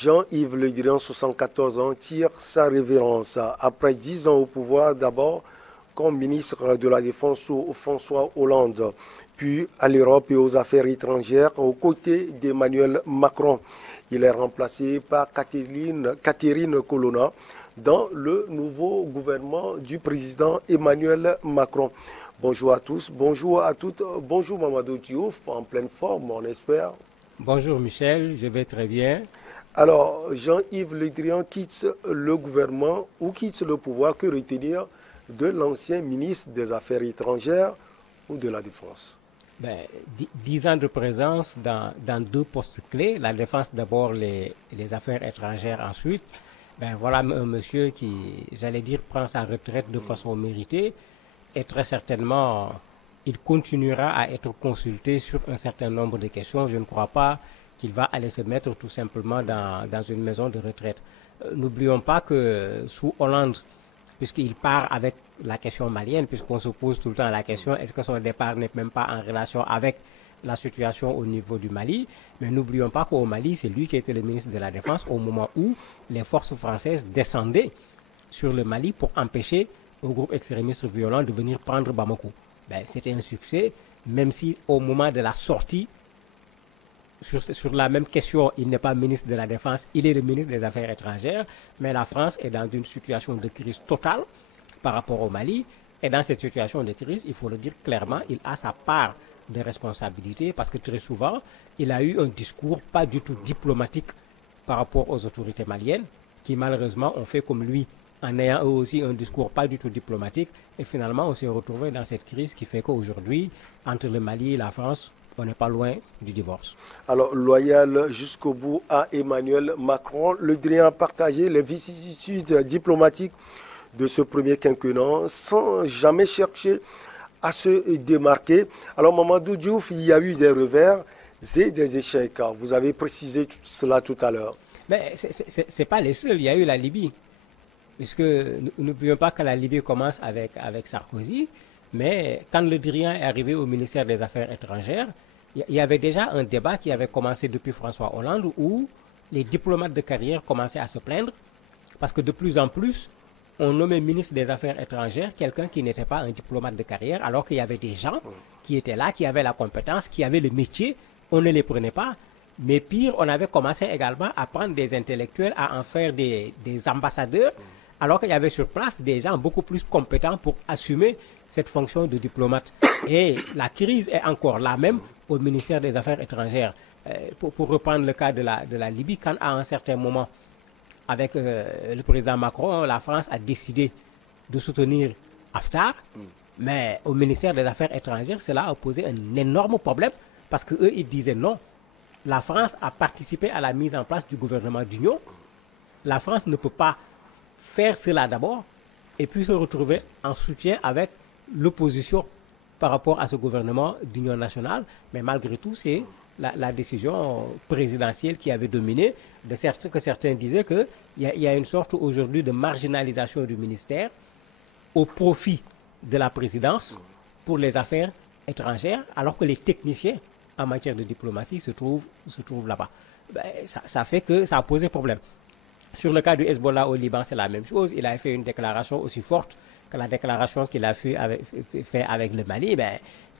Jean-Yves Le Drian, 74 ans, tire sa révérence. Après 10 ans au pouvoir, d'abord comme ministre de la Défense sous François Hollande, puis à l'Europe et aux affaires étrangères aux côtés d'Emmanuel Macron. Il est remplacé par Catherine Colonna dans le nouveau gouvernement du président Emmanuel Macron. Bonjour à tous, bonjour à toutes, bonjour Mamadou Diouf, en pleine forme, on espère. Bonjour Michel, je vais très bien. Alors, Jean-Yves Le Drian quitte le gouvernement ou quitte le pouvoir, que retenir de l'ancien ministre des Affaires étrangères ou de la Défense? 10 ans de présence dans deux postes clés, la défense d'abord, les affaires étrangères ensuite. Voilà un monsieur qui, j'allais dire, prend sa retraite de façon méritée et très certainement, il continuera à être consulté sur un certain nombre de questions. Je ne crois pas qu'il va aller se mettre tout simplement dans une maison de retraite. N'oublions pas que sous Hollande, puisqu'il part avec la question malienne, puisqu'on se pose tout le temps la question, est-ce que son départ n'est même pas en relation avec la situation au niveau du Mali? Mais n'oublions pas qu'au Mali, c'est lui qui était le ministre de la Défense au moment où les forces françaises descendaient sur le Mali pour empêcher un groupe extrémiste violent de venir prendre Bamako. C'était un succès, même si au moment de la sortie, sur la même question, il n'est pas ministre de la Défense, il est le ministre des Affaires étrangères, mais la France est dans une situation de crise totale par rapport au Mali. Et dans cette situation de crise, il faut le dire clairement, il a sa part de responsabilité parce que très souvent, il a eu un discours pas du tout diplomatique par rapport aux autorités maliennes qui malheureusement ont fait comme lui en ayant eux aussi un discours pas du tout diplomatique. Et finalement, on s'est retrouvé dans cette crise qui fait qu'aujourd'hui, entre le Mali et la France, on n'est pas loin du divorce. Alors, loyal jusqu'au bout à Emmanuel Macron, Le Drian a partagé les vicissitudes diplomatiques de ce premier quinquennat sans jamais chercher à se démarquer. Alors, Mamadou Diouf, il y a eu des revers et des échecs. Vous avez précisé tout cela tout à l'heure. Mais ce n'est pas les seuls. Il y a eu la Libye. Puisque n'oublions pas que la Libye commence avec Sarkozy. Mais quand Le Drian est arrivé au ministère des Affaires étrangères, il y avait déjà un débat qui avait commencé depuis François Hollande où les diplomates de carrière commençaient à se plaindre parce que de plus en plus, on nommait ministre des Affaires étrangères quelqu'un qui n'était pas un diplomate de carrière alors qu'il y avait des gens qui étaient là, qui avaient la compétence, qui avaient le métier, on ne les prenait pas. Mais pire, on avait commencé également à prendre des intellectuels, à en faire des ambassadeurs alors qu'il y avait sur place des gens beaucoup plus compétents pour assumer cette fonction de diplomate. Et la crise est encore là même au ministère des Affaires étrangères. Pour reprendre le cas de la Libye, quand à un certain moment, avec le président Macron, la France a décidé de soutenir Haftar, mais au ministère des Affaires étrangères, cela a posé un énorme problème parce qu'eux, ils disaient non. La France a participé à la mise en place du gouvernement d'union. La France ne peut pas faire cela d'abord et puis se retrouver en soutien avec l'opposition par rapport à ce gouvernement d'union nationale. Mais malgré tout, c'est la décision présidentielle qui avait dominé, que certains disaient qu'il y a une sorte aujourd'hui de marginalisation du ministère au profit de la présidence pour les affaires étrangères, alors que les techniciens en matière de diplomatie se trouvent là-bas. Ça fait que ça a posé problème. Sur le cas du Hezbollah au Liban, c'est la même chose. Il a fait une déclaration aussi forte que la déclaration qu'il a fait avec le Mali.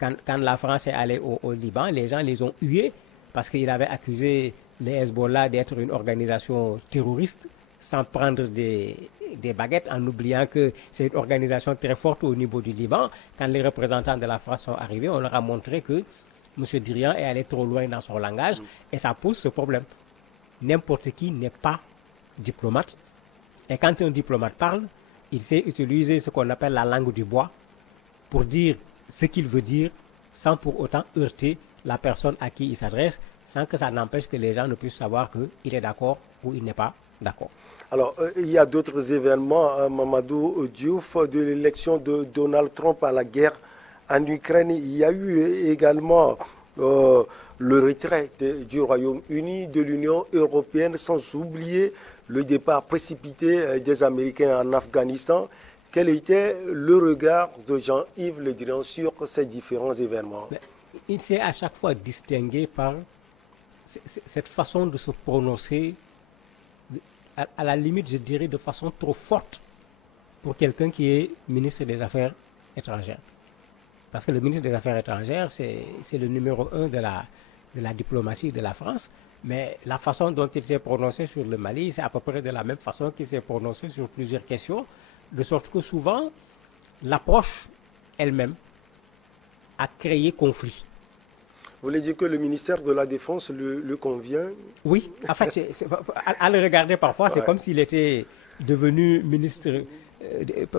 Quand la France est allée au Liban, les gens les ont hués parce qu'il avait accusé le Hezbollah d'être une organisation terroriste sans prendre des baguettes, en oubliant que c'est une organisation très forte au niveau du Liban. Quand les représentants de la France sont arrivés, on leur a montré que M. Drian est allé trop loin dans son langage et ça pose ce problème. N'importe qui n'est pas diplomate. Et quand un diplomate parle, il sait utiliser ce qu'on appelle la langue du bois pour dire ce qu'il veut dire sans pour autant heurter la personne à qui il s'adresse, sans que ça n'empêche que les gens ne puissent savoir qu'il est d'accord ou il n'est pas d'accord. Alors, il y a d'autres événements, Mamadou Diouf, de l'élection de Donald Trump à la guerre en Ukraine. Il y a eu également le retrait du Royaume-Uni de l'Union européenne, sans oublier le départ précipité des Américains en Afghanistan. Quel était le regard de Jean-Yves Le Drian sur ces différents événements? Il s'est à chaque fois distingué par cette façon de se prononcer à la limite, je dirais de façon trop forte pour quelqu'un qui est ministre des Affaires étrangères. Parce que le ministre des Affaires étrangères, c'est le numéro 1 de la diplomatie de la France. Mais la façon dont il s'est prononcé sur le Mali, c'est à peu près de la même façon qu'il s'est prononcé sur plusieurs questions. De sorte que souvent, l'approche elle-même a créé conflit. Vous voulez dire que le ministère de la Défense le convient? Oui, en fait, à le regarder parfois, c'est comme s'il était devenu ministre,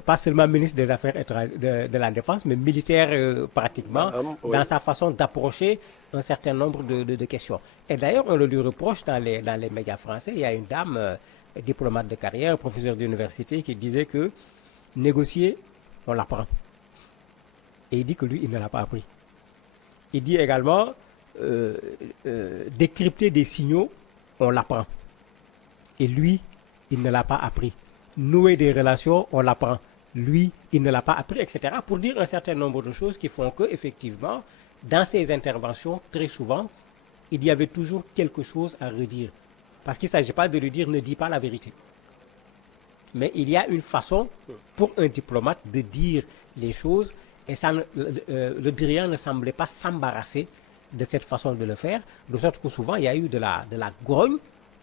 pas seulement ministre des Affaires étrangères, de la Défense, mais militaire pratiquement, oui, dans sa façon d'approcher un certain nombre de questions. Et d'ailleurs, on le lui reproche dans les médias français. Il y a une dame, diplomate de carrière, professeur d'université, qui disait que négocier, on l'apprend. Et il dit que lui, il ne l'a pas appris. Il dit également, décrypter des signaux, on l'apprend. Et lui, il ne l'a pas appris. Nouer des relations, on l'apprend. Lui, il ne l'a pas appris, etc. Pour dire un certain nombre de choses qui font que, effectivement, dans ses interventions, très souvent, il y avait toujours quelque chose à redire. Parce qu'il ne s'agit pas de lui dire ne dis pas la vérité. Mais il y a une façon pour un diplomate de dire les choses. Et ça, le Drian ne semblait pas s'embarrasser de cette façon de le faire. De sorte que souvent, il y a eu de la grogne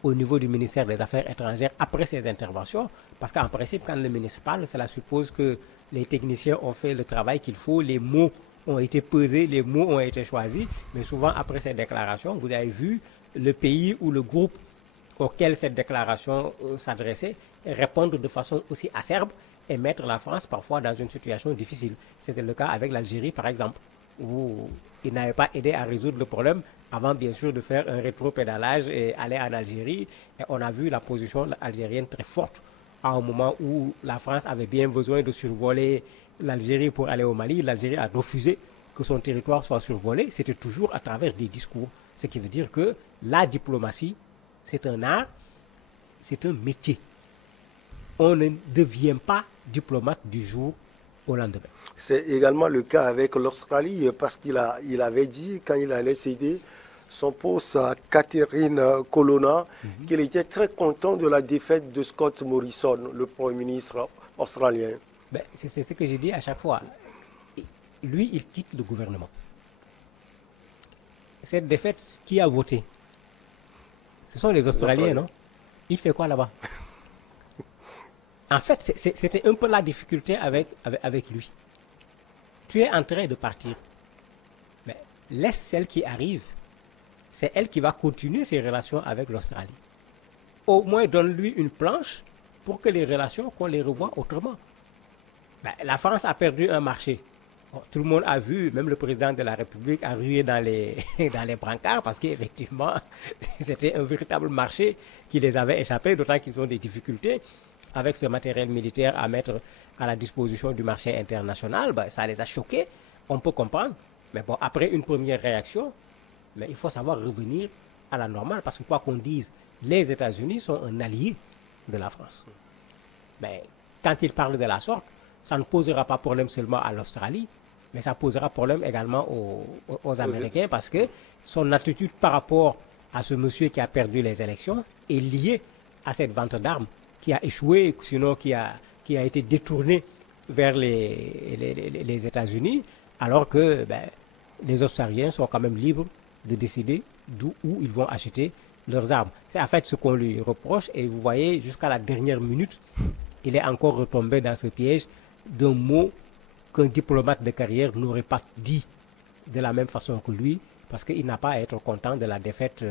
au niveau du ministère des Affaires étrangères après ces interventions. Parce qu'en principe, quand le ministre parle, cela suppose que les techniciens ont fait le travail qu'il faut, les mots ont été pesés, les mots ont été choisis. Mais souvent, après ces déclarations, vous avez vu le pays ou le groupe auquel cette déclaration s'adressait répondre de façon aussi acerbe et mettre la France parfois dans une situation difficile. C'était le cas avec l'Algérie, par exemple, où il n'avait pas aidé à résoudre le problème avant, bien sûr, de faire un rétro-pédalage et aller en Algérie. Et on a vu la position algérienne très forte à un moment où la France avait bien besoin de survoler l'Algérie pour aller au Mali. L'Algérie a refusé que son territoire soit survolé. C'était toujours à travers des discours. Ce qui veut dire que la diplomatie, c'est un art, c'est un métier. On ne devient pas diplomate du jour au lendemain. C'est également le cas avec l'Australie, parce qu'il avait dit, quand il allait céder son poste à Catherine Colonna, qu'il était très content de la défaite de Scott Morrison, le Premier ministre australien. Ben, c'est ce que j'ai dit à chaque fois. Lui, il quitte le gouvernement. Cette défaite, qui a voté? Ce sont les Australiens, non? Il fait quoi là-bas? En fait, c'était un peu la difficulté avec lui. Tu es en train de partir. Mais laisse celle qui arrive. C'est elle qui va continuer ses relations avec l'Australie. Au moins, donne-lui une planche pour que les relations, qu'on les revoie autrement. Ben, la France a perdu un marché. Bon, tout le monde a vu, même le président de la République a rué dans les brancards parce qu'effectivement, c'était un véritable marché qui les avait échappé, d'autant qu'ils ont des difficultés avec ce matériel militaire à mettre à la disposition du marché international. Ben, ça les a choqués, on peut comprendre. Mais bon, après une première réaction, mais il faut savoir revenir à la normale parce que quoi qu'on dise, les États-Unis sont un allié de la France. Mais quand ils parlent de la sorte, ça ne posera pas problème seulement à l'Australie, mais ça posera problème également aux Américains parce que son attitude par rapport à ce monsieur qui a perdu les élections est liée à cette vente d'armes qui a échoué, sinon qui a été détournée vers les États-Unis, alors que les Australiens sont quand même libres de décider où ils vont acheter leurs armes. C'est en fait ce qu'on lui reproche et vous voyez, jusqu'à la dernière minute, il est encore retombé dans ce piège d'un mot qu'un diplomate de carrière n'aurait pas dit de la même façon que lui, parce qu'il n'a pas à être content de la défaite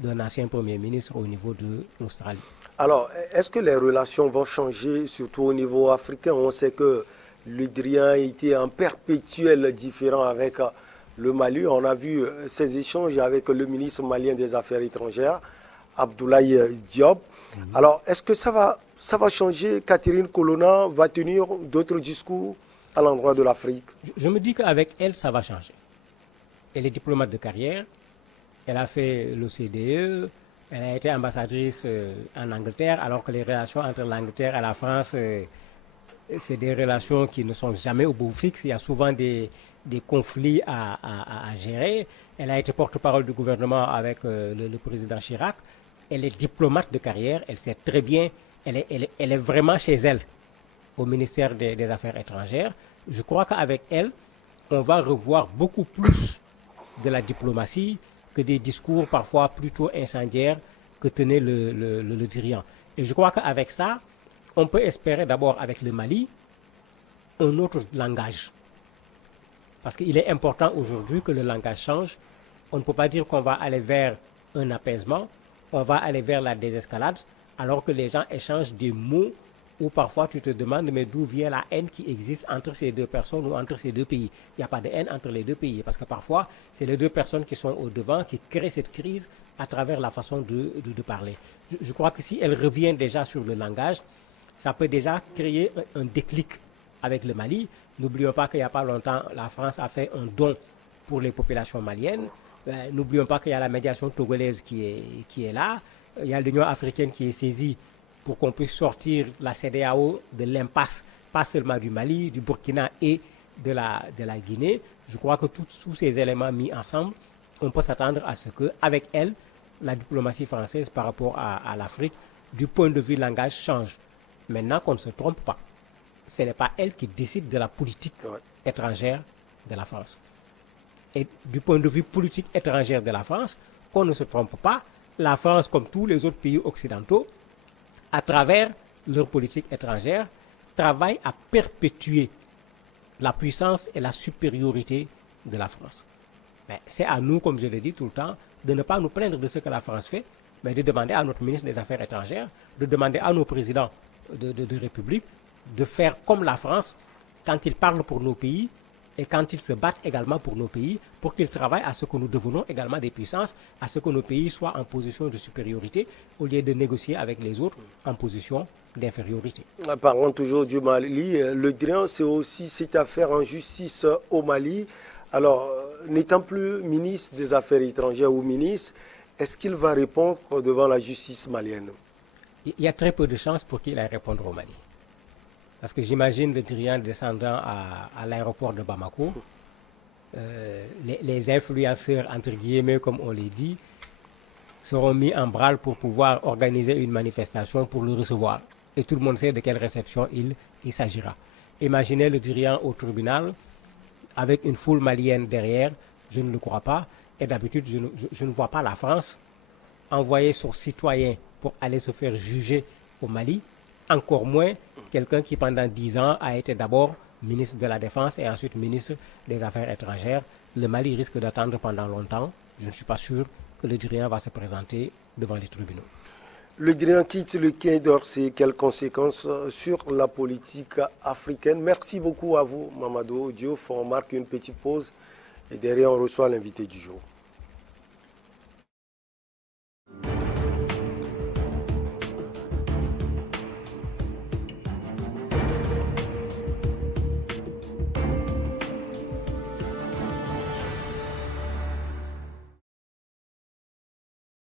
d'un ancien Premier ministre au niveau de l'Australie. Alors, est-ce que les relations vont changer, surtout au niveau africain? On sait que le Drian était en perpétuel différend avec le Mali. On a vu ces échanges avec le ministre malien des Affaires étrangères, Abdoulaye Diop. Alors, est-ce que ça va changer? Catherine Colonna va tenir d'autres discours à l'endroit de l'Afrique? Je me dis qu'avec elle, ça va changer. Elle est diplomate de carrière. Elle a fait l'OCDE. Elle a été ambassadrice en Angleterre, alors que les relations entre l'Angleterre et la France, c'est des relations qui ne sont jamais au bout fixe. Il y a souvent des conflits à gérer. Elle a été porte-parole du gouvernement avec le président Chirac. elle est diplomate de carrière, elle sait très bien, elle est vraiment chez elle au ministère des Affaires étrangères. Je crois qu'avec elle, on va revoir beaucoup plus de la diplomatie que des discours parfois plutôt incendiaires que tenait le dirigeant. Et je crois qu'avec ça, on peut espérer d'abord avec le Mali un autre langage. Parce qu'il est important aujourd'hui que le langage change. On ne peut pas dire qu'on va aller vers un apaisement, on va aller vers la désescalade, alors que les gens échangent des mots où parfois tu te demandes mais d'où vient la haine qui existe entre ces deux personnes ou entre ces deux pays. Il n'y a pas de haine entre les deux pays parce que parfois c'est les deux personnes qui sont au devant qui créent cette crise à travers la façon de parler. Je crois que si elle revient déjà sur le langage, ça peut déjà créer un déclic avec le Mali. N'oublions pas qu'il n'y a pas longtemps, la France a fait un don pour les populations maliennes. N'oublions pas qu'il y a la médiation togolaise qui est là. Il y a l'Union africaine qui est saisie pour qu'on puisse sortir la CEDEAO de l'impasse, pas seulement du Mali, du Burkina et de la Guinée. Je crois que tous ces éléments mis ensemble, on peut s'attendre à ce qu'avec elle, la diplomatie française par rapport à l'Afrique, du point de vue langage, change. Maintenant qu'on ne se trompe pas, ce n'est pas elle qui décide de la politique étrangère de la France. Et du point de vue politique étrangère de la France, qu'on ne se trompe pas, la France, comme tous les autres pays occidentaux, à travers leur politique étrangère, travaille à perpétuer la puissance et la supériorité de la France. C'est à nous, comme je le dis tout le temps, de ne pas nous plaindre de ce que la France fait, mais de demander à notre ministre des Affaires étrangères, de demander à nos présidents de République de faire comme la France quand ils parlent pour nos pays et quand ils se battent également pour nos pays, pour qu'ils travaillent à ce que nous devenons également des puissances, à ce que nos pays soient en position de supériorité, au lieu de négocier avec les autres en position d'infériorité. Parlons toujours du Mali. Le Drian, c'est aussi cette affaire en justice au Mali. Alors, n'étant plus ministre des Affaires étrangères ou ministre, est-ce qu'il va répondre devant la justice malienne? Il y a très peu de chances pour qu'il aille répondre au Mali. Parce que j'imagine le Drian descendant à l'aéroport de Bamako, les influenceurs, entre guillemets, comme on les dit, seront mis en branle pour pouvoir organiser une manifestation pour le recevoir. Et tout le monde sait de quelle réception il s'agira. Imaginez le Drian au tribunal avec une foule malienne derrière, je ne le crois pas. Et d'habitude, je ne vois pas la France envoyer son citoyen pour aller se faire juger au Mali, encore moins quelqu'un qui pendant 10 ans a été d'abord ministre de la Défense et ensuite ministre des Affaires étrangères. Le Mali risque d'attendre pendant longtemps. Je ne suis pas sûr que le Drian va se présenter devant les tribunaux. Le Drian quitte le Quai d'Orsay. Quelles conséquences sur la politique africaine? Merci beaucoup à vous, Mamadou Diouf. On marque une petite pause et derrière on reçoit l'invité du jour.